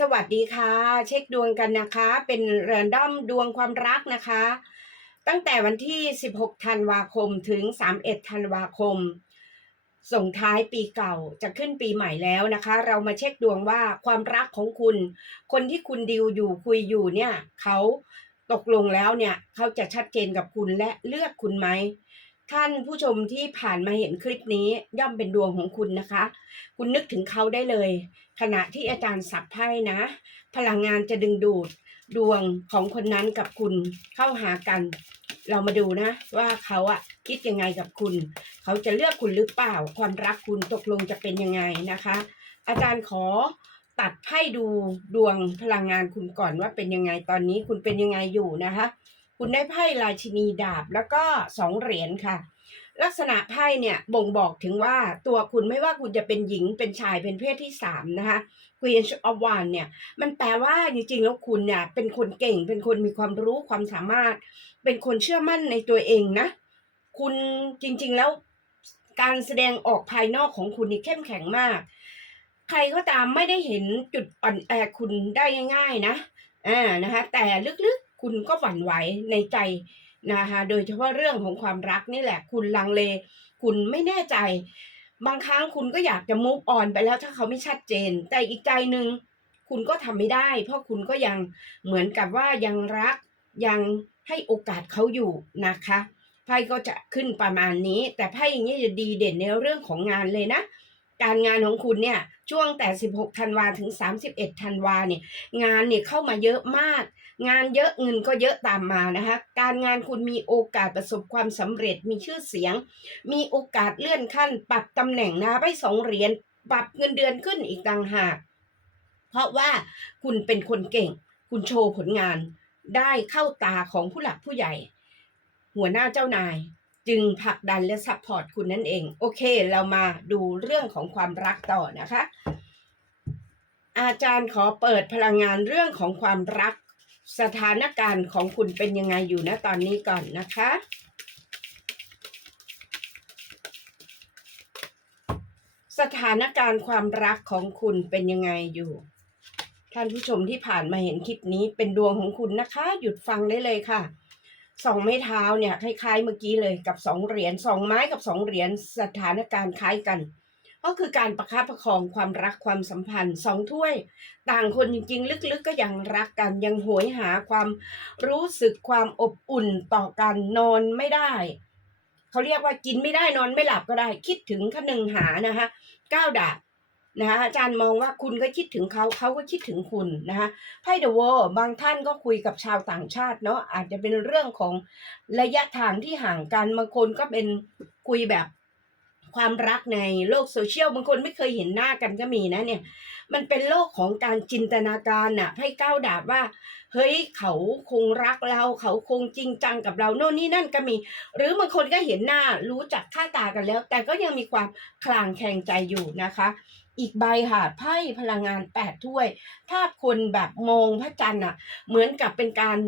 สวัสดีค่ะ เช็คดวงกันนะคะ เป็นแรนดอมดวงความรักนะคะ ตั้งแต่วันที่ 16 ธันวาคมถึง 31 ธันวาคม ส่งท้ายปีเก่าจะขึ้นปีใหม่แล้วนะคะ เรามาเช็คดวงว่าความรักของคุณ คนที่คุณดิวอยู่คุยอยู่เนี่ยเขาตกลงแล้วเนี่ยเขาจะชัดเจนกับคุณและเลือกคุณไหม ท่านผู้ชมที่ผ่านมาเห็นคลิปนี้ย่อมเป็นดวงของคุณนะคะ คุณนึกถึงเขาได้เลย ขณะที่อาจารย์สับไพ่นะ พลังงานจะดึงดูดดวงของคนนั้นกับคุณเข้าหากัน เรามาดูนะ ว่าเขาอะคิดยังไงกับคุณ เขาจะเลือกคุณหรือเปล่า ความรักคุณตกลงจะเป็นยังไงนะคะ อาจารย์ขอตัดไพ่ดูดวงพลังงานคุณก่อนว่าเป็นยังไงตอนนี้คุณเป็นยังไงอยู่นะคะ คุณได้ไพ่ราชินีดาบแล้วก็สองเหรียญค่ะ ลักษณะไพ่เนี่ยบ่งบอกถึงว่าตัวคุณไม่ว่าคุณจะเป็นหญิงเป็นชายเป็นเพศที่สามนะคะ Queen of w a n เนี่ยมันแปลว่าจริงๆแล้วคุณเนี่ยเป็นคนเก่งเป็นคนมีความรู้ความสามารถ เป็นคนเชื่อมั่นในตัวเองนะ คุณจริงๆแล้วการแสดงออกภายนอกของคุณนี่เข้มแข็งมาก ใครก็ตามไม่ได้เห็นจุดอ่อนแอคุณได้ง่าย ๆ นะอ่านะคะแต่ลึกๆ คุณก็หวั่นไหวในใจนะคะโดยเฉพาะเรื่องของความรักนี่แหละ คุณลังเล คุณไม่แน่ใจ บางครั้งคุณก็อยากจะมุกออนไปแล้วถ้าเขาไม่ชัดเจน แต่อีกใจหนึ่งคุณก็ทำไม่ได้ เพราะคุณก็ยังเหมือนกับว่ายังรักยังให้โอกาสเขาอยู่นะคะไพ่ก็จะขึ้นประมาณนี้ แต่ไพ่อย่างนี้จะดีเด่นในเรื่องของงานเลยนะ การงานของคุณเนี่ยช่วงแต่ 16 ธันวาถึง 31 ธันวาเนี่ยงานเนี่ยเข้ามาเยอะมาก งานเยอะเงินก็เยอะตามมานะคะการงานคุณมีโอกาสประสบความสำเร็จมีชื่อเสียง มีโอกาสเลื่อนขั้น ปรับตำแหน่งนะไปสองเหรียญปรับเงินเดือนขึ้นอีกต่างหาก เพราะว่าคุณเป็นคนเก่ง คุณโชว์ผลงาน ได้เข้าตาของผู้หลักผู้ใหญ่ หัวหน้าเจ้านาย จึงผลักดันและซัพพอร์ตคุณนั่นเอง โอเค เรามาดูเรื่องของความรักต่อนะคะ อาจารย์ขอเปิดพลังงานเรื่องของความรัก สถานการณ์ของคุณเป็นยังไงอยู่นะตอนนี้ก่อนนะคะ สถานการณ์ความรักของคุณเป็นยังไงอยู่ ท่านผู้ชมที่ผ่านมาเห็นคลิปนี้เป็นดวงของคุณนะคะ หยุดฟังได้เลยค่ะสองไม้เท้าเนี่ยคล้ายๆเมื่อกี้เลยกับสองเหรียญสองไม้กับสองเหรียญสถานการณ์คล้ายกัน ก็คือการประคับประคองความรักความสัมพันธ์สองถ้วย ต่างคนจริงๆ ลึกๆก็ยังรักกันยังโหยหาความรู้สึกความอบอุ่นต่อกันนอนไม่ได้ เขาเรียกว่ากินไม่ได้นอนไม่หลับก็ได้ คิดถึงขนึงหานะคะก้าวดาบนะคะอาจารย์มองว่าคุณก็คิดถึงเขาเขาก็คิดถึงคุณนะคะไพ่เดอะวอบางท่านก็คุยกับชาวต่างชาติเนาะอาจจะเป็นเรื่องของระยะทางที่ห่างกันบางคนก็เป็นคุยแบบ ความรักในโลกโซเชียลบางคนไม่เคยเห็นหน้ากันก็มีนะเนี่ย มันเป็นโลกของการจินตนาการน่ะให้ก้าวดาบว่า เฮ้ยเขาคงรักเรา เขาคงจริงจังกับเราโน่นนี่นั่นก็มี หรือบางคนก็เห็นหน้ารู้จักค่าตากันแล้ว แต่ก็ยังมีความคลางแคลงใจอยู่นะคะ อีกใบค่ะไพ่พลังงานแปดถ้วย ภาพคนแบบมองพระจันทร์อะ เหมือนกับเป็นการ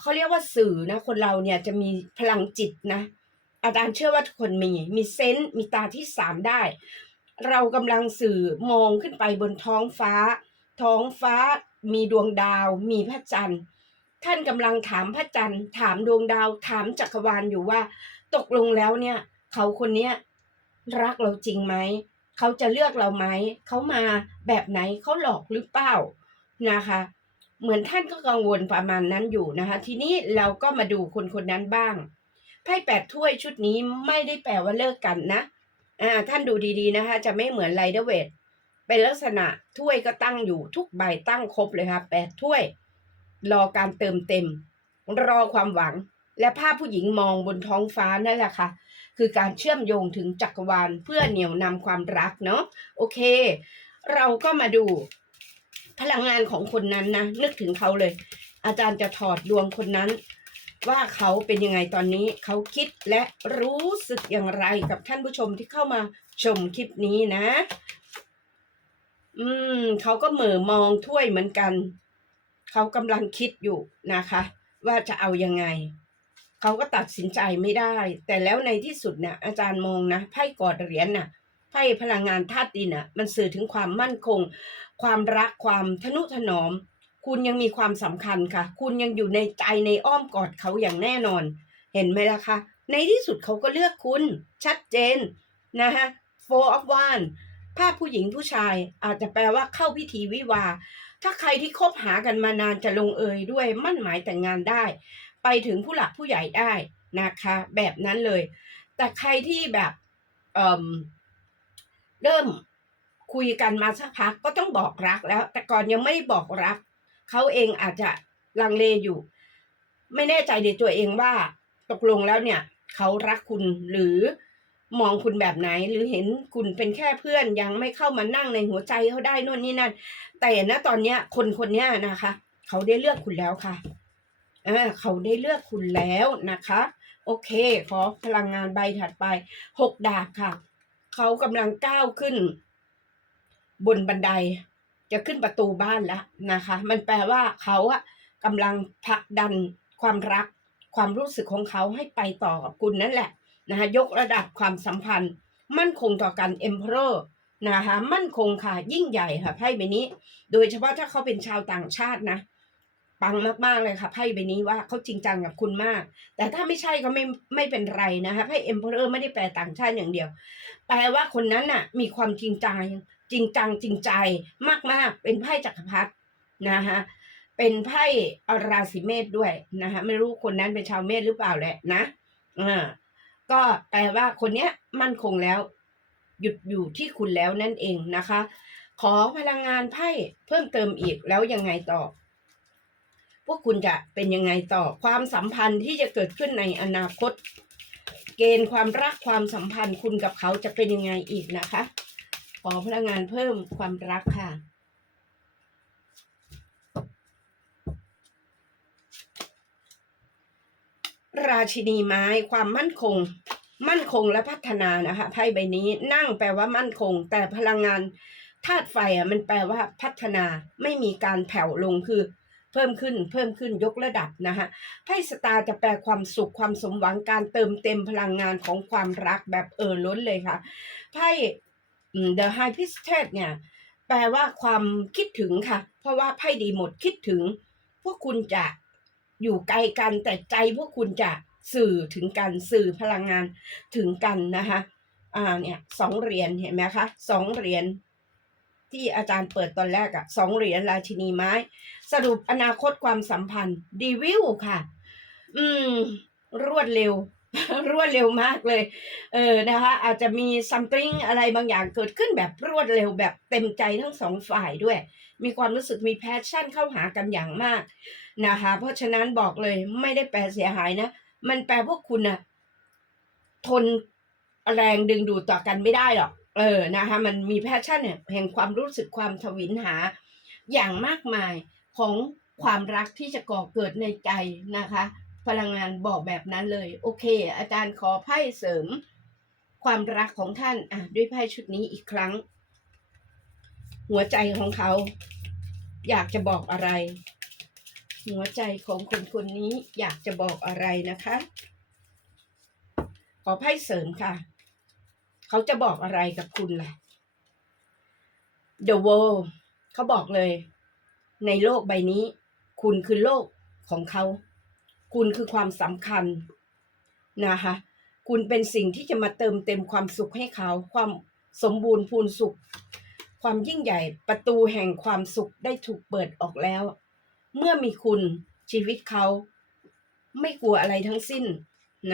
เขาเรียกว่าสื่อนะ คนเราเนี่ยจะมีพลังจิตนะ อาจารย์เชื่อว่าทุกคนมี มีเซนต์มีตาที่สามได้ เรากำลังสื่อมองขึ้นไปบนท้องฟ้า ท้องฟ้ามีดวงดาว มีพระจันทร์ ท่านกำลังถามพระจันทร์ ถามดวงดาว ถามจักรวาลอยู่ว่า ตกลงแล้วเนี่ย เขาคนเนี้ยรักเราจริงไหม เขาจะเลือกเราไหม เขามาแบบไหน เขาหลอกหรือเปล่านะคะ เหมือนท่านก็กังวลประมาณนั้นอยู่นะคะ ทีนี้เราก็มาดูคนคนนั้นบ้าง ไพ่แปดถ้วยชุดนี้ไม่ได้แปลว่าเลิกกันนะอ่าท่านดูดีๆนะคะ จะไม่เหมือนไรเดอร์เวทเป็นลักษณะถ้วยก็ตั้งอยู่ทุกใบตั้งครบเลยค่ะแปดถ้วย รอการเติมเต็ม รอความหวัง และภาพผู้หญิงมองบนท้องฟ้านั่นแหละค่ะคือการเชื่อมโยงถึงจักรวาลเพื่อเหนี่ยวนำความรักเนาะโอเค เราก็มาดูพลังงานของคนนั้นนะนึกถึงเขาเลย อาจารย์จะถอดดวงคนนั้น ว่าเขาเป็นยังไงตอนนี้เขาคิดและรู้สึกอย่างไรกับท่านผู้ชมที่เข้ามาชมคลิปนี้นะ อืมเขาก็เหม่อมองถ้วยเหมือนกัน เขากำลังคิดอยู่นะคะ ว่าจะเอายังไง เขาก็ตัดสินใจไม่ได้ แต่แล้วในที่สุดเนี่ยอาจารย์มองนะไพ่กอดเหรียญน่ะไพ่พลังงานธาตุดินน่ะ มันสื่อถึงความมั่นคง ความรักความทนุถนอม คุณยังมีความสำคัญค่ะ คุณยังอยู่ในใจในอ้อมกอดเขาอย่างแน่นอน เห็นไหมล่ะคะ ในที่สุดเขาก็เลือกคุณ ชัดเจนนะฮะ four of one ภาพผู้หญิงผู้ชายอาจจะแปลว่าเข้าพิธีวิวา ถ้าใครที่คบหากันมานานจะลงเอยด้วยมั่นหมายแต่งงานได้ ไปถึงผู้หลักผู้ใหญ่ได้นะคะ แบบนั้นเลย แต่ใครที่แบบเอ่มเริ่มคุยกันมาสักพักก็ต้องบอกรักแล้ว แต่ก่อนยังไม่บอกรัก เขาเองอาจจะลังเลอยู่ ไม่แน่ใจในตัวเองว่าตกลงแล้วเนี่ยเขารักคุณหรือมองคุณแบบไหน หรือเห็นคุณเป็นแค่เพื่อนยังไม่เข้ามานั่งในหัวใจเขาได้นู่นนี่นั่น แต่ณตอนเนี้ยคนคนเนี้ยนะคะ เขาได้เลือกคุณแล้วค่ะอ่าเขาได้เลือกคุณแล้วนะคะ โอเค ขอพลังงานใบถัดไปหกดาบค่ะ เขากำลังก้าวขึ้น บนบันได จะขึ้นประตูบ้านแล้วนะคะ มันแปลว่าเขาอะกำลังผลักดันความรักความรู้สึกของเขาให้ไปต่อกับคุณนั่นแหละนะคะยกระดับความสัมพันธ์ มั่นคงต่อกัน Emperor นะคะมั่นคงค่ะยิ่งใหญ่ค่ะไพ่ใบนี้ โดยเฉพาะถ้าเขาเป็นชาวต่างชาตินะปังมากๆเลยค่ะไพ่ใบนี้ว่าเขาจริงจังกับคุณมาก แต่ถ้าไม่ใช่ก็ไม่ไม่เป็นไรนะคะไพ่ Emperor ไม่ได้แปลต่างชาติอย่างเดียว แปลว่าคนนั้นน่ะ มีความจริงใจ จริงจังจริงใจมากๆ เป็นไพ่จักรพรรดินะคะเป็นไพ่ราศีเมษด้วยนะคะไม่รู้คนนั้นเป็นชาวเมษหรือเปล่าแหละนะอ่าก็แปลว่าคนเนี้ยมั่นคงแล้ว หยุดอยู่ที่คุณแล้วนั่นเองนะคะ ขอพลังงานไพ่เพิ่มเติมอีกแล้วยังไงต่อ พวกคุณจะเป็นยังไงต่อความสัมพันธ์ที่จะเกิดขึ้นในอนาคต เกณฑ์ความรักความสัมพันธ์คุณกับเขาจะเป็นยังไงอีกนะคะ ขอพลังงานเพิ่มความรักค่ะ ราชินีไม้ความมั่นคง มั่นคงและพัฒนานะคะไพ่ใบนี้นั่งแปลว่ามั่นคง แต่พลังงานธาตุไฟอะมันแปลว่าพัฒนาไม่มีการแผ่วลงคือเพิ่มขึ้นเพิ่มขึ้นยกระดับนะคะไพ่สตาร์จะแปลความสุขความสมหวังการเติมเต็มพลังงานของความรักแบบเออล้นเลยค่ะไพ่ The High Priestess เนี่ยแปลว่าความคิดถึงค่ะ เพราะว่าไพ่ดีหมดคิดถึง พวกคุณจะอยู่ไกลกันแต่ใจพวกคุณจะสื่อถึงกันสื่อพลังงานถึงกันนะคะอ่าเนี่ยสองเหรียญเห็นไหมคะสองเหรียญที่อาจารย์เปิดตอนแรกอะสองเหรียญราชินีไม้ สรุปอนาคตความสัมพันธ์ดีวิวค่ะ อืม รวดเร็ว รวดเร็วมากเลย เออนะคะ อาจจะมี something อะไรบางอย่างเกิดขึ้นแบบรวดเร็วแบบเต็มใจทั้งสองฝ่ายด้วย มีความรู้สึกมีแพชชั่นเข้าหากันอย่างมากนะคะ เพราะฉะนั้นบอกเลยไม่ได้แปลเสียหายนะ มันแปลพวกคุณนะทนแรงดึงดูดต่อกันไม่ได้หรอก เออนะคะ มันมีแพชชั่นเนี่ยแห่งความรู้สึกความทวินหา อย่างมากมายของความรักที่จะก่อเกิดในใจนะคะ พลังงานบอกแบบนั้นเลย โอเค อาจารย์ขอไพ่เสริม ความรักของท่านอะด้วยไพ่ชุดนี้อีกครั้ง หัวใจของเขา อยากจะบอกอะไร หัวใจของคนคนนี้อยากจะบอกอะไรนะคะ ขอไพ่เสริมค่ะ เขาจะบอกอะไรกับคุณล่ะ The World เขาบอกเลย ในโลกใบนี้ คุณคือโลกของเขา คุณคือความสำคัญนะคะคุณเป็นสิ่งที่จะมาเติมเต็มความสุขให้เขา ความสมบูรณ์พูนสุข ความยิ่งใหญ่ประตูแห่งความสุขได้ถูกเปิดออกแล้ว เมื่อมีคุณชีวิตเขา ไม่กลัวอะไรทั้งสิ้น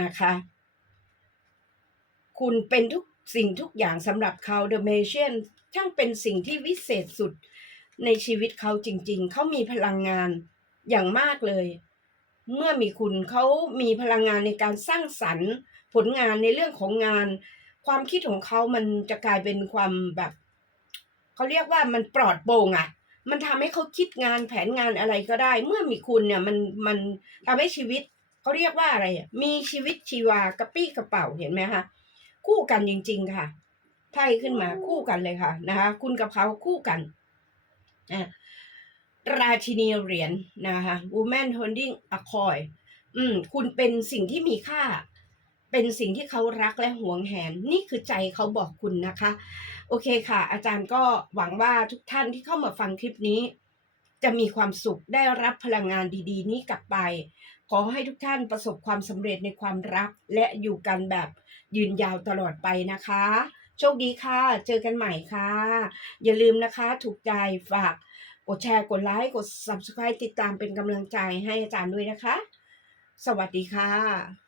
นะคะ คุณเป็นทุกสิ่งทุกอย่างสำหรับเขา The Magician ช่างเป็นสิ่งที่วิเศษสุดในชีวิตเขาจริง ๆ เขามีพลังงานอย่างมากเลย เมื่อมีคุณเขามีพลังงานในการสร้างสรรค์ ผลงานในเรื่องของงาน ความคิดของเขามันจะกลายเป็นความแบบเขาเรียกว่ามันปลอดโปร่งอะ่ะ มันทำให้เขาคิดงานแผนงานอะไรก็ได้ เมื่อมีคุณเนี่ยมันมันทำให้ชีวิตเขาเรียกว่าอะไรมีชีวิตชีวากระปี้กระเป๋าเห็นไหมคะคู่กันจริง ๆ ค่ะไพ่ขึ้นมาคู่กันเลยค่ะนะคะ คุณกับเขาคู่กันอะ ราชินีเหรียญนะคะ woman holding a coin อืม คุณเป็นสิ่งที่มีค่า เป็นสิ่งที่เขารักและหวงแหน นี่คือใจเขาบอกคุณนะคะ โอเคค่ะ อาจารย์ก็หวังว่าทุกท่านที่เข้ามาฟังคลิปนี้ จะมีความสุขได้รับพลังงานดีๆ นี้กลับไป ขอให้ทุกท่านประสบความสำเร็จในความรัก และอยู่กันแบบยืนยาวตลอดไปนะคะ โชคดีค่ะ เจอกันใหม่ค่ะ อย่าลืมนะคะ ถูกใจฝาก กดแชร์ กดไลค์ กด subscribe ติดตามเป็นกำลังใจให้อาจารย์ด้วยนะคะ สวัสดีค่ะ